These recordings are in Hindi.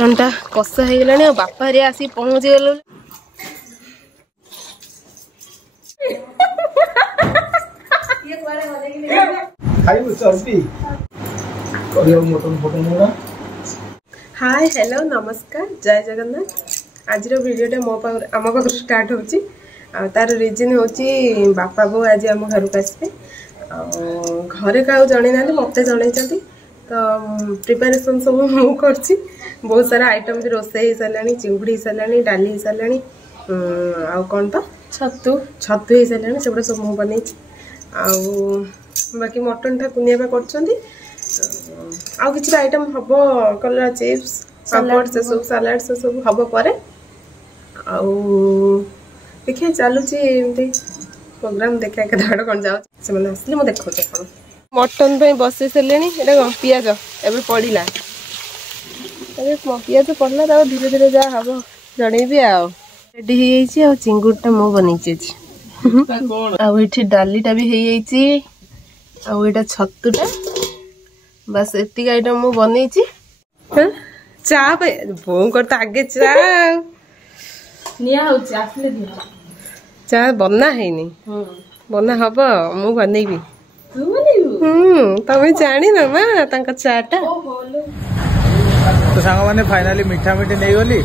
मटन टा कषा हो गला बापा हरिया आसी पहुँची गल हाय हेलो नमस्कार जय जगन्नाथ। आज वीडियो मो आम पाख स्टार्ट होची तार रिजन होची बापा बो आज आम घर को आसपे घरे क्या जन ना मत जन तो प्रिपेरेसन सब मुझे करची बहुत सारा आइटम भी रोसे हो सारा चिंगुड़ी सारा डाली सारा आउ कौन तो छतु छतु हो सारा से सब मुझे बन बाकी मटन टा कुनिया कर किसी आइटम हम कलरा चिप्स पापड़ से सब सालाड से सब हम पर देखिए चलुची प्रोग्राम देखा के धाड़ कौन जाओ से आसले मुझे देखा कौन मटन पे बसई सारे कौन पिज एवं पड़ा पिज पड़ला धीरे धीरे जहाँ हम जनइबी रेडी हो चिंगुटा मु बन डालीटा भी हो छतुटा बस एति आइटम मु बन चा बोर तो आगे चा चा बना है बना हम मु बनईबी तमें जानी ना माँ चाटा तो सांग मैंने फाइनाली मीठा मिठी नहीं गली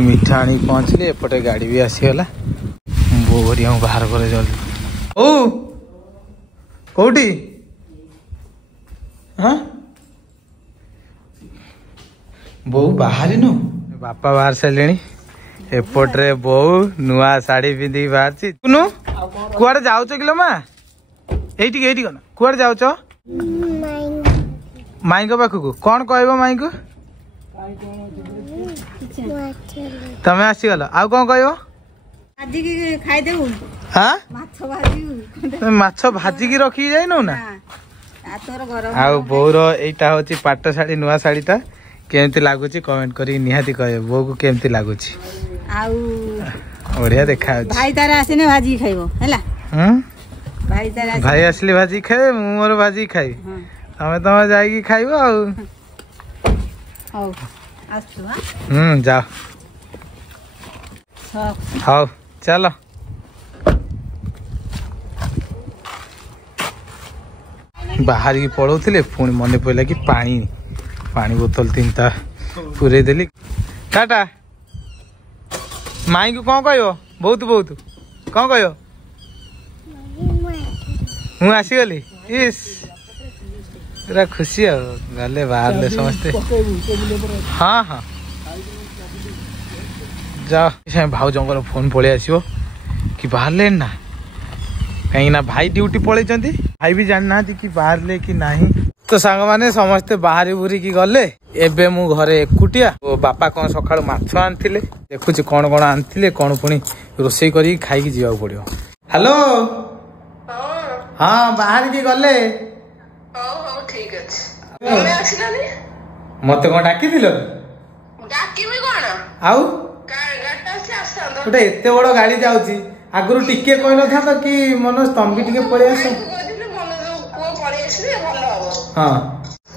मीठा आनी पहुँचली एपटे गाड़ी भी आसीगला बो भरिया बाहर कर जल्दी ओ कौटी हाँ बो बाहर नु बापा बाहर सारे एपटे बो नुआ शाढ़ी पिंधि बाहर कुआड़े जाऊ किलो माँ एटी कौन कुआड़े जाऊ माई पाखक कौन कह माई को तमें आसीगल आउ कौन कह माछ भाजिकी रखी जाइनु ना आउ बोर एटा होची पाट शाढ़ी नुआ शाढ़ीटा केमती लगुच कमेंट करी निहाती कहे बो को केमती लगुच बढ़िया देखा भाई तार आसने भाजी खाइबो हैला भाई आसली भाजी खाए मोर भाजी खाई तमें तमें जाइकी खाइबो जाओ हाउ चलो बाहर की पड़ोले पुणी मन पड़ा कि पानी पानी बोतल 3टा पूरे देली टाटा माई को कौन कह बहुत बहुत कौन कह मुझे आसीगली इस पूरा खुशी गले बाहर समस्ते हाँ हाँ जाओ भाउजर फोन पलि आसो कि बाहर ले ना कहीं ना भाई ड्यूटी पलि भाई भी जानी ना कि बाहर ले कि नहीं तो सांग माने समस्ते बाहरी बुरी की गले एबे मु घरे एकुटिया बापा कौन सका माछ आनी देखुच कौन कौन आनी कौन पुणी रोसे कर खाई जावाक पड़ो हेलो हाँ बाहर की गले मत कौन डाकी आउ गोटे एत बड़ गाड़ी जाऊँगी आगु टिके कही न था कि मनोज तुम भी टिके पलि आस हाँ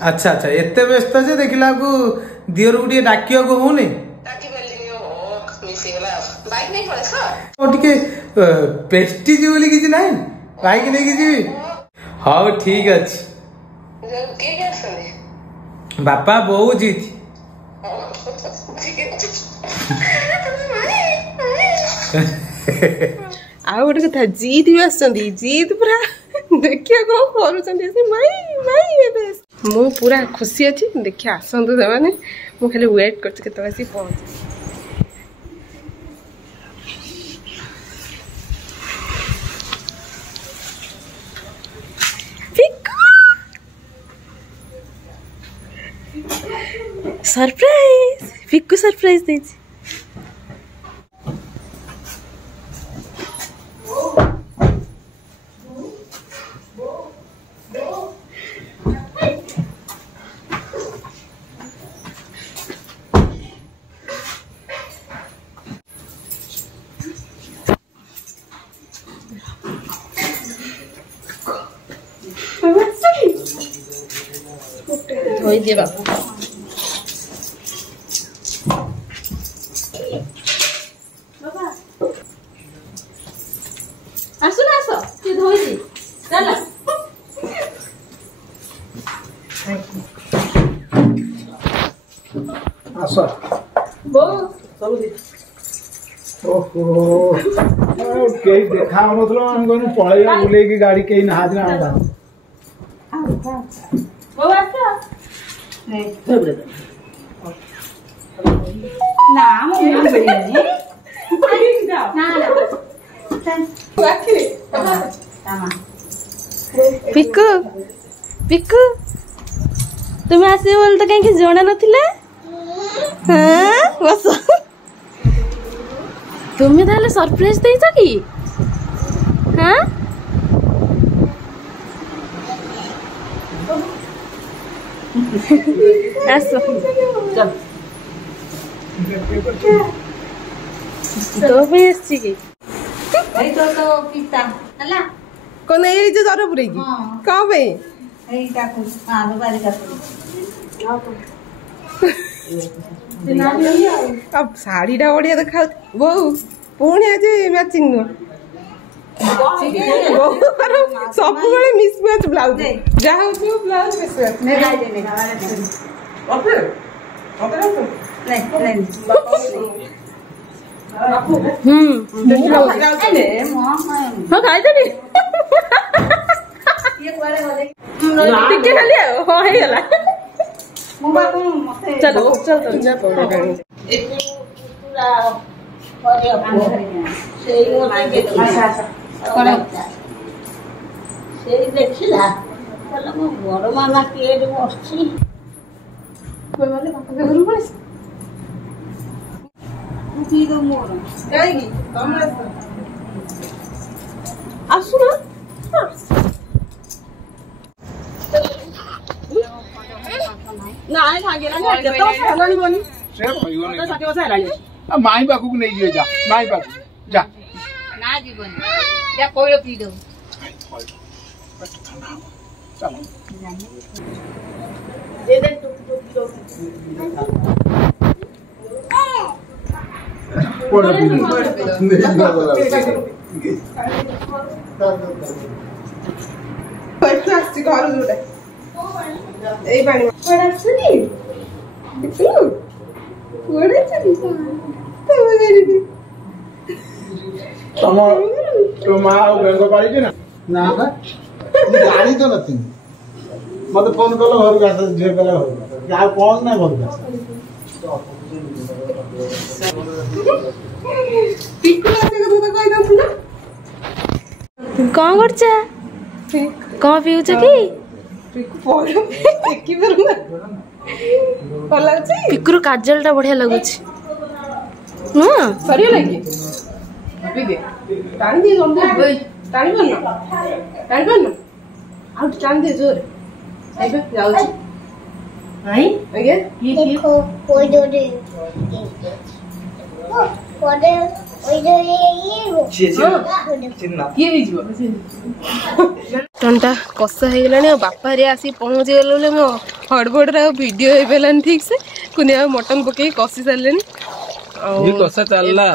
अच्छा अच्छा एत व्यस्त जे देखला को दियर को डाकिया को होनी प्रेस्टीज बोली किसी ना बाइक नहीं जी हाँ ठीक अच्छे बापा बहु जीत आ गोटे कथा जीत भी जीत पूरा देखिए कौन कर मु पूरा खुशी अच्छी देखिए आसतु से मुझे खाली वेट कर पहुंच सरप्राइज फिक्कू सरप्राइज दे धोई दिए बाबू आस ओहो कई देखा पड़े बुले गाड़ी कई नहा पिकु पिकु तुम्हें आसे बोल तो कहीं जना नथिला हां बस तुम्हें ताले सरप्राइज देइछ की हां आसो चल तो भी आसी की এই তো তো পিতা হলা কোন এই যে দর পুরে কি কবে এইটা কোন আলো বাড়ি কাছে अब शाढ़ीटा बढ़िया देखा बहु पुणी आज मैचिंग नुह सब मिसमैच ब्लाउज जहाँ ब्लाउज मिसमैच हाँ खाई ଟିକେ ଖାଲି ଆଉ ହଁ ହେଇଗଲା चलो चल देखला बड़ मामा किए बसची आसुना माई पाखु नहीं जा जा माई पाखु जा ना जीवन या कोई पी दो चलो दे दे टुक पड़ पी घर जोटा এই পানি পড়ে আসছিলি একটু পড়ে চলি तो माँ बेंग पाड़ी ना ना गाड़ी तो नहीं मत फोन कल घर के झे कल क्या कौन ना घर के कौन करछ कौन पिउछ की पिकुर काजल टा बढ़िया लगुच हाँ सरिया लगी टाणी दे जल्दी टाणी बन आउट टाणी दे जोर आइबे जाउची आई आगे देखो कोई दो दे कोडे ओइ दो ये ये हिजो टंटा कसा हे गेलानी बापा रे आसी पहुंच गेले मो हड़बड़ रे वीडियो हे पेलानी ठीक से कुनिया मटन पके कसी सारलेनी ये कसा चलला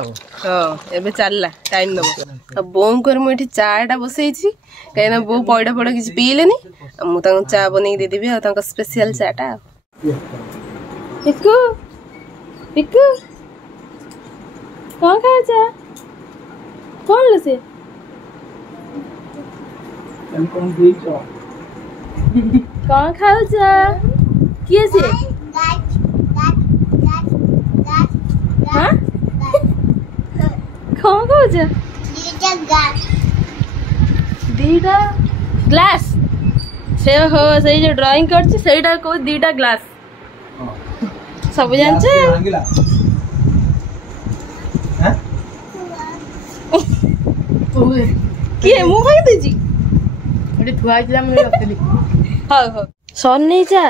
हां एबे चलला टाइम दबो अब बोम कर मु एठी चाटा बसैछि कहिना बो पयडा पड़ किछ पीलेनी मु तांग चा बनै दे देबी आ तांग स्पेशल चाटा पिकु पिकु कौन खाए जा कौन लसे कौन खाओ जा किए से हाँ कौन खाओ जा दीटा ग्लास से हो से जो ड्राइंग करछि सेटा को दीटा ग्लास सब जानछे किए मु खाई देछि एटी थुआ आइला मैं रखली हां हां सन नहीं जा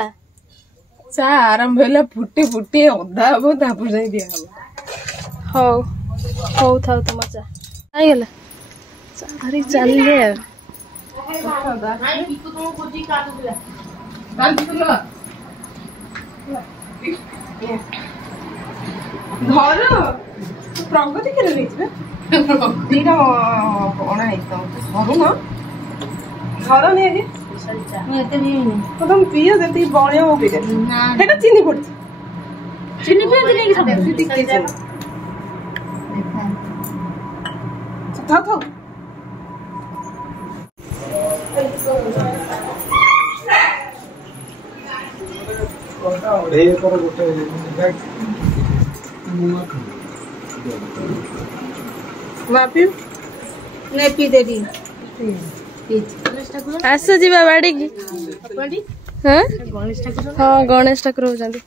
चा आरंभ होला फुटी फुटी अधा हो तापर जाई दिया हो हो था तुम चा आई गेला धरी चल ले भाई पिकु तुम खोजी काट दिला काल पिकु ला घर प्रगति करे नहीं दीटा अणा घर न घर नहीं तुम पियो जी बड़े हो चीनी पड़ी ଚିନି ପିଅନ୍ତି ନେଇକି ସବୁ ଟିକେ ଥାଉ ଥାଉ ମାପି ନେ ପି ଦେବି ଆସ ଯିବା ବାଡ଼ିକି ହଁ ହଁ ଗଣେଶ ଠାକୁର ହଉଛନ୍ତି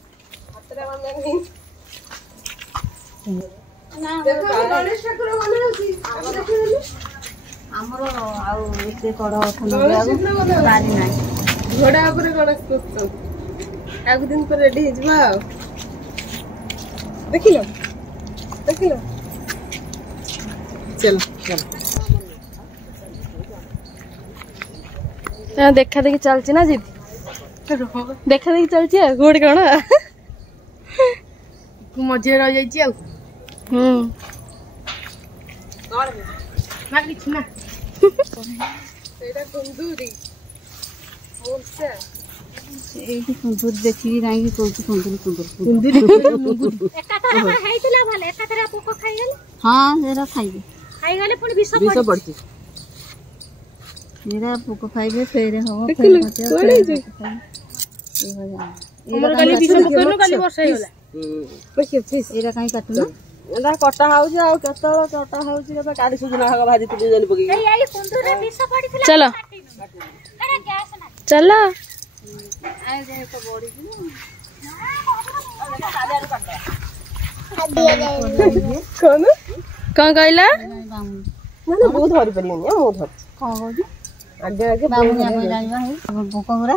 ଆମର ଆଉ ଏତେ କଡ଼ ପାରି ନାହିଁ ଘୋଡ଼ା ଉପରେ ଗଣେଶ କରୁଛନ୍ତି ଆଉ ଦିନ ପରେ ରେଡି ହେଇଯିବା ଆଉ ଦେଖିଲ चल देखा देखी चलची ना जी देखा देखी चलची गोटे कौन मझे रही जाइए कुंदूरी देखिए काई कुंदूरी हाँ सेरा खाइबे पड़ती मेरा पोक खाइबे फेर हो एरा काई काटुना एरा कटा हाउजी आ केतळ कटा हाउजी केबे काडी सुजना हाग भाजी तुली जनी पगी एई कुंदूरी विष पड़िथिला चलो एरा गैस ना चलो आइ जे तो बड़ी कौन कहला ना बहुत धरि परियनी मो धर कौन कहू आगे आगे बाबू जाई जाई पोक गुरा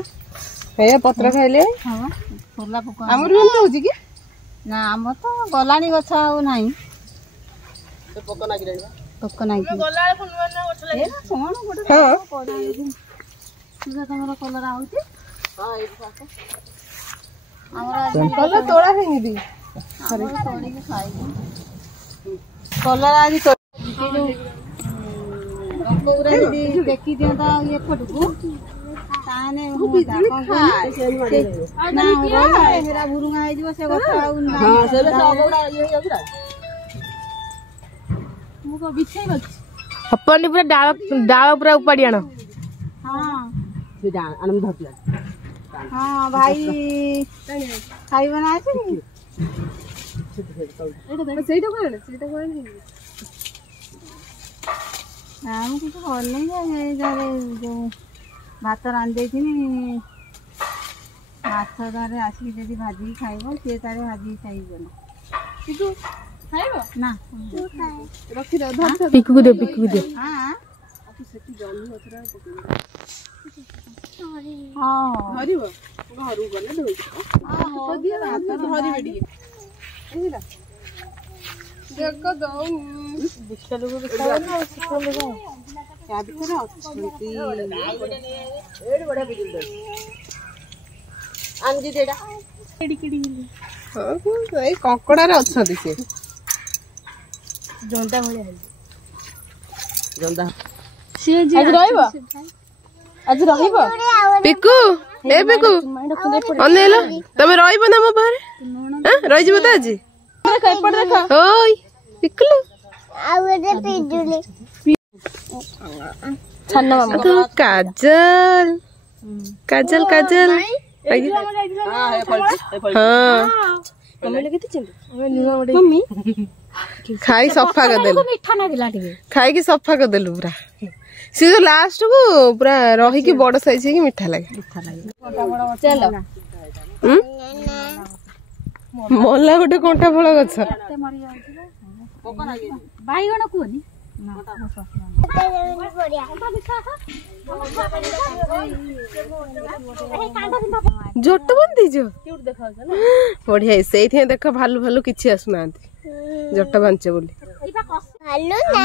हे पत्र खाइले हां फुला पोक हमर भी होजी कि ना हम तो गलानी गछ आउ नाही तो पोक नागी रहबा पोक नाही गला फुनवना गछ ए सोण गोटे हां तुझा तमरा कलर आउती हां ए साथ हमरा कलर तोड़ा है नी दी हमरा तोड़ी के खाइबो कलर आदि तो अंकुरा दीदी देखी दियंता ये फटकू ताने होता ना मेरा भुरुंगा आइ दिवो से गछ आउ ना हां से सबड़ा ये होइरा मुको बिछै बछ अपन पूरा डाल पूरा उपाड़ी आनो हां से डाल आनंद धपिया हां भाई खाइ बना छै ସେଇଟା କଣ हम कुछ कर नहीं जाए जारे जो भात रांध देथिनी माछ तारे आसी जदी भाजी खाइबो से तारे भाजी खाइबो ना किछु खाइबो ना रखी दो धर पिकु दे हां सेठी जन्म होतरा पकड़ हां धरिबो घरु गले धोइ तो दिया हाथ धरि बेडी एला देखो दो बिस्कुट को बिस्कुट ना सिकोल गो या भीतर अछंती एड बडा बिजुल दे आंजी देडा किडी हां ए ककड़ा रे अछंती से जोंदा भले जंदा आज रहइबो पिकु ए पिकु अनेलो तमे रहइबो ना मो बाहर हां रहि जबो त आज देखा एपड़ देखा ओय पिकलु आवरे पिजुली छन्ना मामा तो काजल काजल काजल हां हे फलती हां मम्मी लगे थे चिंता मम्मी खाई सफा कर देलु मीठा ना दिला टिके खाई की सफा कर देलु पूरा सी जो लास्ट को पूरा रही की बड़ साइज की मीठा लगे चलो मल्ला गोटे कंटा फल गछ बाईगण कोनी जोट बंदी जो बढ़िया से देख भालू भालू किछि आसुना जोट बांचे बोली भालू ना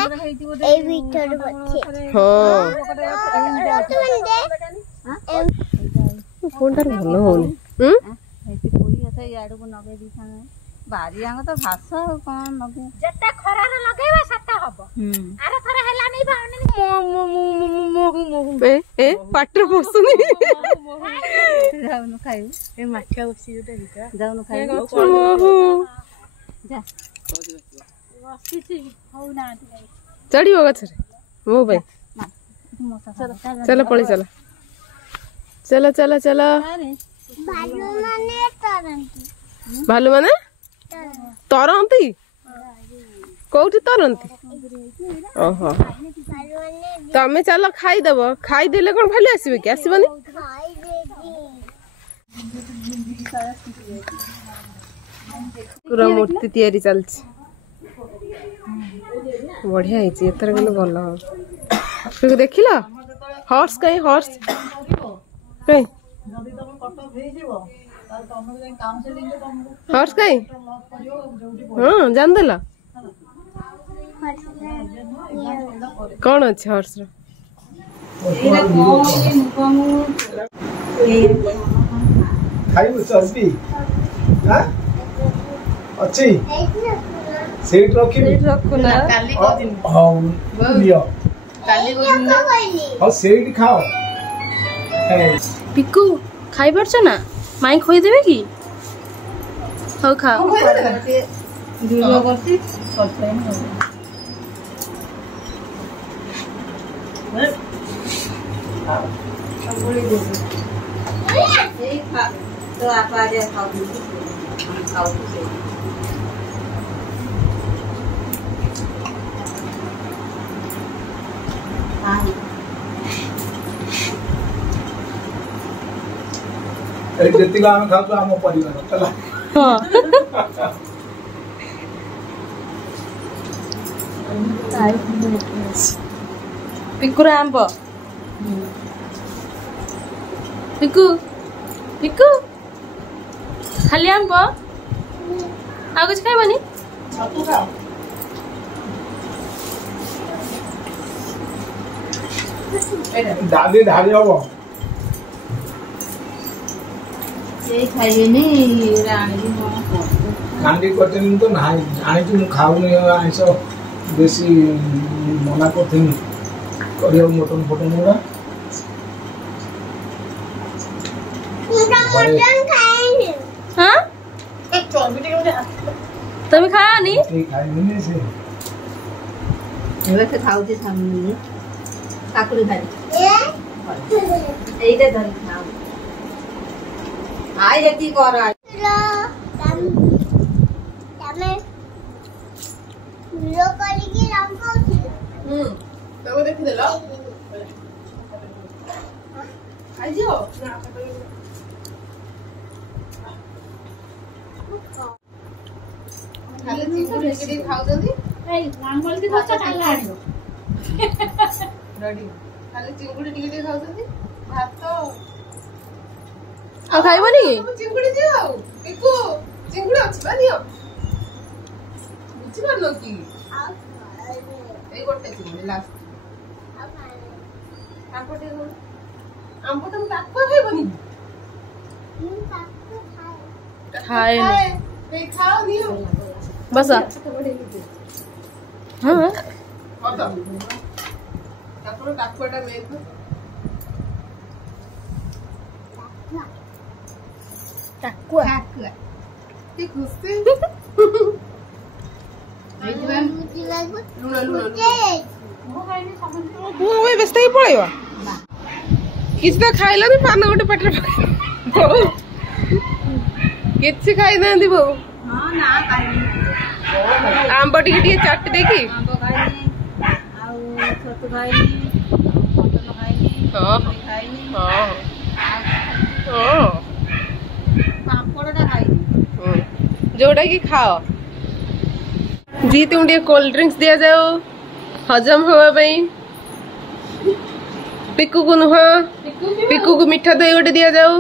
ए भीतर बच्चे हां रोटी बंदे कोनटा भलो होनी ऐसे कोई अथा याडू को नगे दिखा बारी आंग तो घास कोन नगे जत्ता खरा न लगेबा सत्ता हबो आरे थरे हेला नै बाउनी ए पाटर बसुनी ଯାଉନୁ ଖାଇବୁ ଏ ମାଠିଆ ବସି ଗୋଟେ ହେଇଟା ଯାଉନୁ ଖାଇବୁ ଯା ବସିଛି ହଉନାହାନ୍ତି ଚଢିବ ଗଛରେ ମୋ ପାଇଁ चलो पड़ी चलो चलो चलो चलो भालू माने तरंती कोठी तरंती ओहो तमे चलो खाईदेव खाईदेले कौन भालू आसबे कि आसबनी पूरा मूर्ति तैयारी चलछि बढ़िया है एथर गले भल हम देखिल हॉर्स कहीं हॉर्स कहीं हॉर्स कहीं हाँ जान देला कौन अच्छे हॉर्स रो खाइबु चर्बी हां अच्छी सेट रखिबि सेट रखो ना काली को दिन हां लियो काली को दिन और सेट खाओ पिकू खाई परछ ना माई खोई देबे की हो खा दुलो करती करते हैं तो आप आ जाए खाओ जति आम खाऊ आम परिवार चला पिकू आंब पिकू पिकू खाली आंब आ कुछ खाइबनी डाली ढाली हम खाइबेनी कांडी करते तो ना आनी मु खाऊनी आइस बेसी मना करते मटन फटन गुड़ा हाँ तुम खानी खाइबनी से ଏବେ ଖାଉଛି ସାମନେ କାକୁଡି ଖାଇ ଏଇଟା ଧରି ଖାଉ ଆଇ ଯେତି କର ତମେ ଭିଡିଓ କରିକି ରଖଉଚି ତମେ ଦେଖିଦେଲ ଖାଇଯିବ ଖାଲି ଚିଙ୍ଗୁଡ଼ି ଟିକେ ଖାଉଛନ୍ତି ଏଇ ଲାଙ୍ଗଲତି ଗଛ କାଲା ଆଣିବ रेडी खाली चिंगुड़ी टिके खाउछथि भात आ खाइबनी चिंगुड़ी दियो पिकू चिंगुड़ी अछि बा दियो बुझि परलो की ए गोटे चिंगुड़ी लास्ट आंपटे हो आंपटे हम ताको खाइबनी खाए पे खाओ दियो बस हां होता ଆପଣ କାକୁଆଟା ନେଇଛୁ କାକୁଆ କି ଖୁସି ଲୁଣ ଲୁଣ ମୁଁ ବ୍ୟସ୍ତ ହେଇ ପଳେଇବ କିଛି ତ ଖାଇଲନି ପାନ ଗୋଟେ ପାଟିରେ କିଛି ଖାଇନାହାନ୍ତି ବୋଉ ଆମ୍ବ ଟିକେ ଟିକେ ଚାଟି ଦେଇକି ଛତୁ ଖାଇନି ମଟନ ଖାଇନି ଖାଇନି ପାମ୍ପଡ଼ଟା ଖାଇନି जोड़ा कि खाओ जी तुम कोल्ड ड्रिंक्स दिया जाओ हजम होगा पिकू को नुह पिकू को मीठा दही गोटे दिया जाओ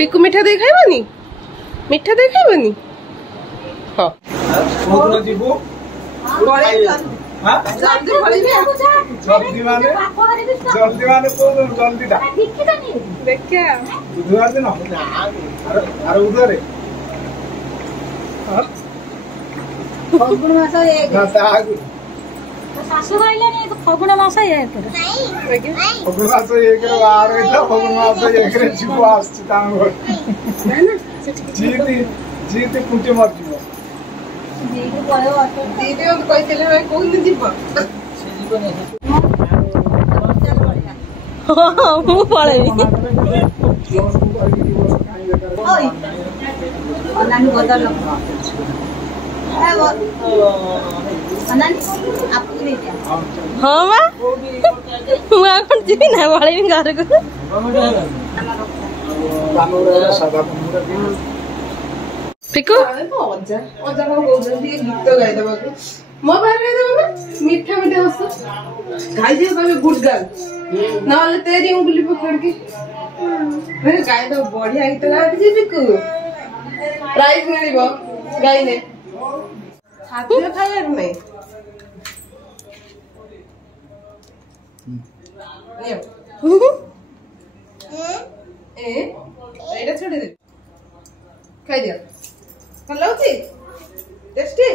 पिकू मीठा दही खाइबनी मीठा दही खाइबनी हाँ जल्दी माने जल्दी दा देखिए बुधवार दिन अरे बुधवार फगुण मास ना ता आगु ଶାଶୁ କହିଲେଣି ଫଗୁଣ ମାସ ଏକରେ ଫଗୁଣ ମାସ ଏକରେ ବାହାର ହେଇଥିଲା ଫଗୁଣ ମାସ ଏକରେ ଯିବ ଆସୁଛି ତାଙ୍କ ଘର ଜିତି କୁଟି ମରିଯିବ କହିଥିଲେ କୋଉଦିନ ଯିବ ମୁଁ ପଳେଇବି ହଁ ବା ମୁଁ ଆଉ କଣ ଯିବି ନା ପଳେଇବି ଘରକୁ ପିକୁ ଅଜା ଅଜା କଣ କହୁଛନ୍ତି ଗୀତ ଗାଇଦବାକୁ ମୋ ବାହାରେ ଗାଇଦବ ନା ମିଠା ମିଠା ହସ ଗାଇଦିଅ କହିବେ ଗୁଡ ଗାର୍ଲ ନହେଲେ ତେରି ଉଙ୍ଗୁଲି ପକड़के ଗାଇଦବ ବଢିଆ ଗୀତ ଗାଆନ୍ତି ପିକୁ ପ୍ରାଇଜ ମିଳିବ ଗାଇଲେ ଖାଦ୍ୟ ଖାଇବାର ନାହିଁ ଏଇଟା ଛୋଡିଦେବି ଖାଇଦିଅ ଭଲ ଲାଗୁଛି ଟେଷ୍ଟି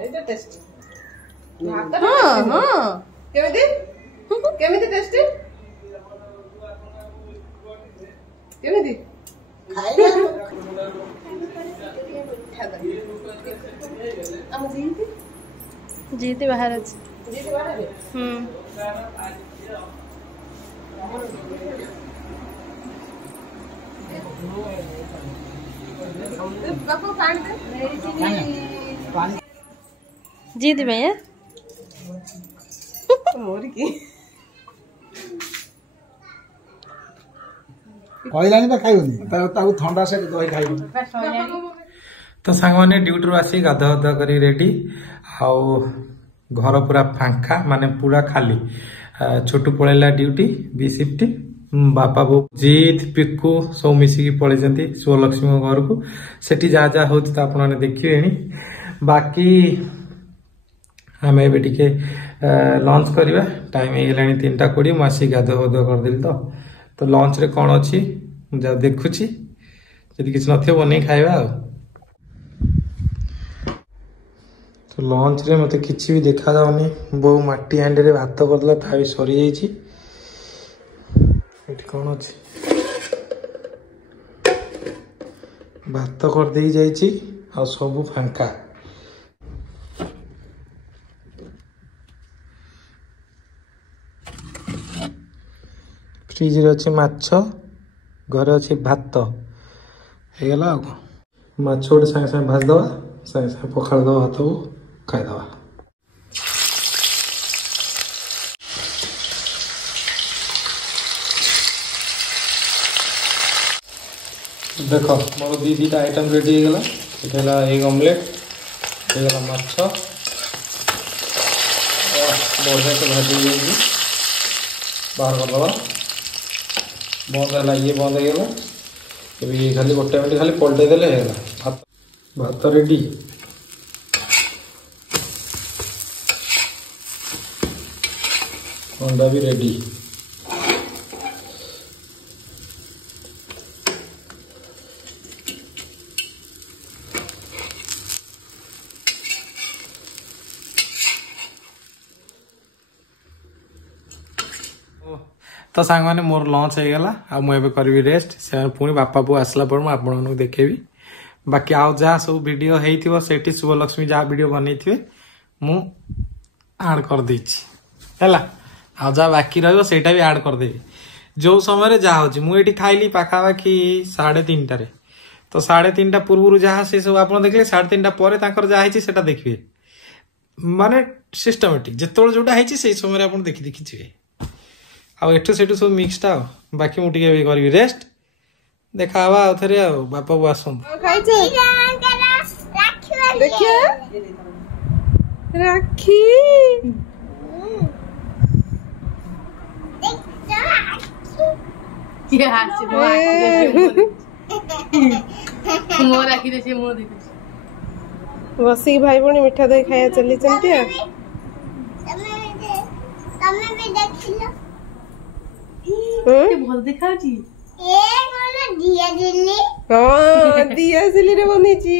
ଏଇଟା ଟେଷ୍ଟି କେମିତି କେମିତି ଟେଷ୍ଟି କେମିତି जीती बाहर ଅଛି जीती भैया କହିଲାଣି ବା ଖାଇବନି ତାକୁ ଥଣ୍ଡା ସେ ଦହି ଖାଇବନି ତ ସାଙ୍ଗମାନେ ଡ୍ୟୁଟିରୁ ଆସି ଗାଧୁଆ ଗାଧୁଆ କରି ରେଡି ଆଉ ଘର ପୁରା ଫାଙ୍କା ମାନେ ପୁରା ଖାଲି ଛୋଟୁ ପଳେଇଲା ଡ୍ୟୁଟି ବି ସିଫ୍ଟ ବାପା ବୋଉ ଜିତ୍ ପିକୁ ସବୁ ମିଶିକି ପଳେଇଛନ୍ତି ଶିବଲକ୍ଷ୍ମୀଙ୍କ ଘରକୁ ସେଠି ଯାହା ଯାହା ହଉଛି ତ ଆପଣମାନେ ଦେଖିବେଣି ବାକି ଆମେ ଏବେ ଟିକେ ଲଞ୍ଚ କରିବା ଟାଇମ୍ ହେଇଗଲାଣି 3:20 ମୁଁ ଆସିକି ଗାଧୁଆ ଗାଧୁଆ କରିଦେଲି ତ ଲଞ୍ଚରେ କ'ଣ ଅଛି ମୁଁ ଯାହା ଦେଖୁଛି ଯଦି କିଛି ନଥିବ ବନେଇ ଖାଇବା ଆଉ ତ ଲଞ୍ଚରେ ମୋତେ କିଛି ବି ଦେଖାଯାଉନି ବୋଉ ମାଟି ହାଣ୍ଡିରେ ଭାତ କରିଦେଲା ତା ବି ସରିଯାଇଛି ଏଠି କ'ଣ ଅଛି ଭାତ କରିଦେଇ ଯାଇଛି ଆଉ ସବୁ ଫାଙ୍କା फ्रिज अच्छे माछ घरे अच्छे भात ହେଇଗଲା ଆଉ ମାଛ ଗୋଟେ ସାଙ୍ଗେ ସାଙ୍ଗେ ଭାଜିଦେବା ସାଙ୍ଗେ ସାଙ୍ଗେ ପଖାଳି ଦେବା ଭାତକୁ ଖାଇଦେବା ଦେଖ ମୋର ଦୁଇଟା ଆଇଟମ୍ ରେଡ଼ି ହେଇଗଲା ଏଇଟା ହେଲା ଏଗ ଅମଲେଟ୍ ହେଇଗଲା ମାଛ ବଢ଼ିଆ ସେ ଭାଜି ହେଇଯାଇଛି ବାହାର କରିଦେବା बंद है ये बंद हो खाली गोटे मिनट खाली पलटे देले भात रेडी अंडा भी रेडी तो सांग मैंने मोर लंच होगला आबे करी रेस्ट से पुणी बापा बो आसला पर मुझे देखेबी बाकी आउ जहाँ सब वीडियो होती से शुभलक्ष्मी जहाँ वीडियो बन मु आड कर आ जहाँ बाकी रहीटा भी आड करदेवी जो समय जहाँ हो मुझे खाइली पाखापाखि 3:30 तो 3:30 पूर्व जहाँ से सब आप देखिए 3:30 पर जहाँ देखिए माने सिस्टमेटिक जिते जोटा है समय आप देखी देखी आउ एठू सेठू सब मिक्सटा बाकी मु टिके करबी रेस्ट देखा हवा आउ थरे आ बापा बो आसुन खाइछे देखिए राखी क्या हासी मो राखी दे मो देखि बसी भाई बणी मिठा दही खाया चली चलती है तमे भी देखिलो भल देखा छी ए कोन दिया दिल्ली हां दिया दिल्ली रे बनी छी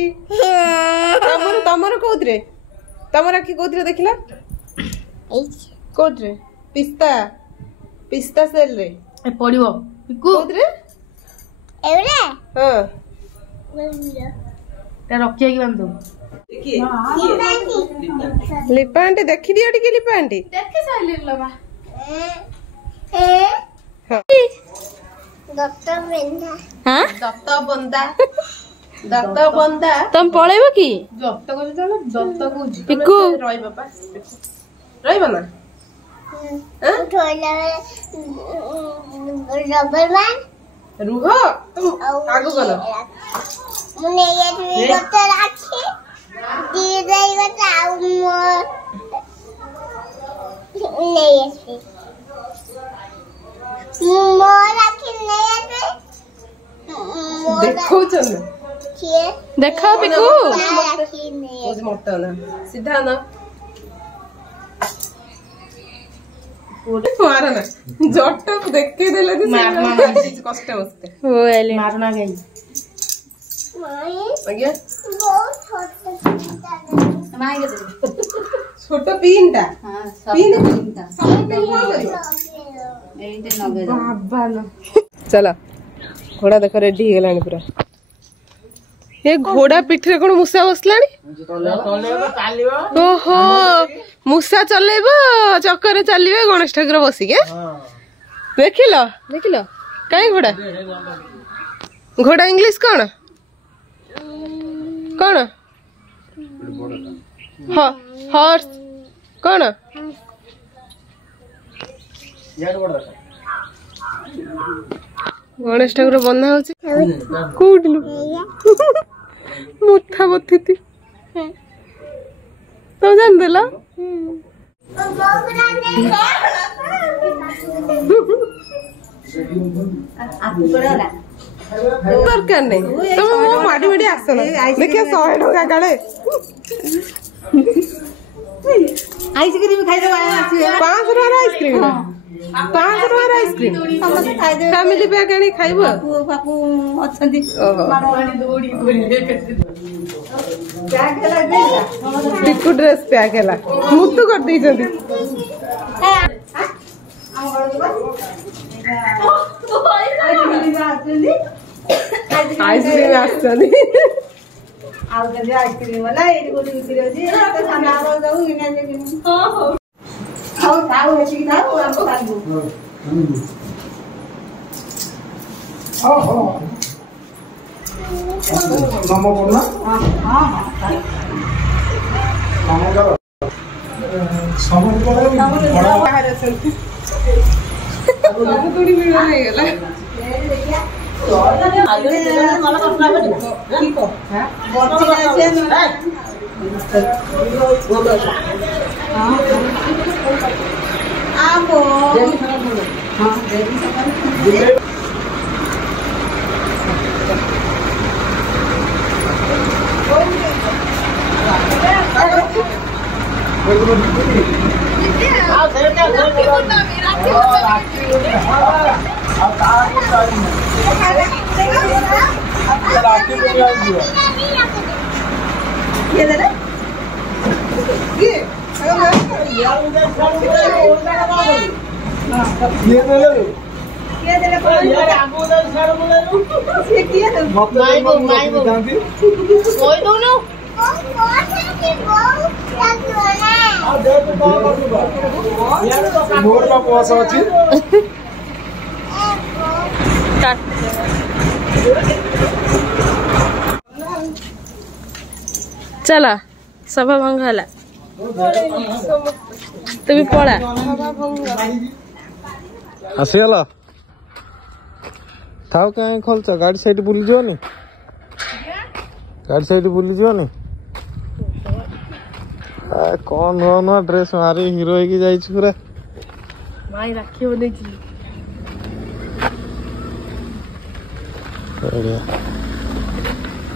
तमर कोदरे तम राखी कोथरे देखिला कोथरे पिस्ता पिस्ता सेल रे पड़िबो कोथरे एवरे हां ता रखिया कि बांधो लिपा आंटी देखी दियो टिके लिपा आंटी देखे साइले लबा डॉक्टर बेंदा हां दत्त बंदा तुम पळेबो कि दत्त को चलो दत्त को पिकू रही बाबा रही बना उठोला रबर बैंड रुह आगो गलो मुने ये गोटे राखी दी देई गोटे आ नहीं ऐसे राखी नहीं ऐसे देखो चल देखा पिकू राखी नहीं ओज मोटा ना सीधा ना मारा ना जट्ट देख के देले कि कष्ट मस्ते हो आले मारना गई आज्ञा बहुत छोट पिनटा पिन बाबा न चला घोड़ा देख रेडी हो गलानी पूरा ये घोड़ा पिठरे कोन मुसा बसलानी ओहो मुसा चलेबो चक्कर चलिबे गणेश ठाकुर बसी के देखिलो देखिलो काई घोड़ा घोड़ा इंग्लिश कोन कोन हॉर्स कोन गणेश ठाकुर बंधा होची कोउठलु मुठा बथि तो जान देला दरकार नहीं तुम मो माडी माडी आस ना देखिए 100 टका काले आइसक्रीम खाइदे 5 टका आइसक्रीम 5 टका आइसक्रीम फैमिली पैक आनी खाइबो बापू अछंती टिकू ड्रेस पैक हैला मुत्तु कर दी जल्दी आइसक्रीम आसनी आइसक्रीम वाला एडी गोटी बिक्री होजी तो सामने आरो जाऊ इने जे हां हां खाऊ हेची खाऊ हमको खाऊ ओहो नमो बोलना हां हां नमो करो समझ पड़े बड़ा बाहर असन अब थोड़ी मिल नहीं गेला मोर का पोस अछि चला सभा भंग हला तुम पड़ा आसीगला थाओ कहीं खोलछ गाड़ी साइड बुली जोनी गाड़ी साइड बुली जोनी कौन नुआ नुआ ड्रेस मारी हीरो की जाई पूरा भाई राखी बने छी बढ़िया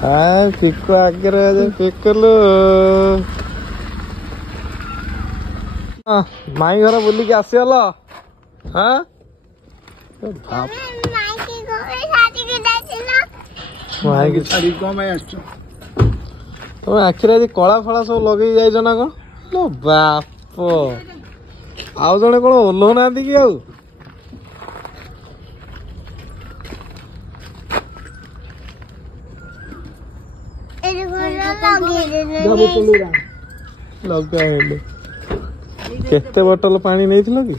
हाय पिको आगे रह जा पिकलो माई घर बुली के आसीगला हां बाप माई की छाड़ी को मैं आछो तो आखिर आज कला फला सब लगे जाइछ ना को लो बाप आउ जड़े कौन ओल्लौ ना कि आउ लगे केते बोतल पानी नहीं कि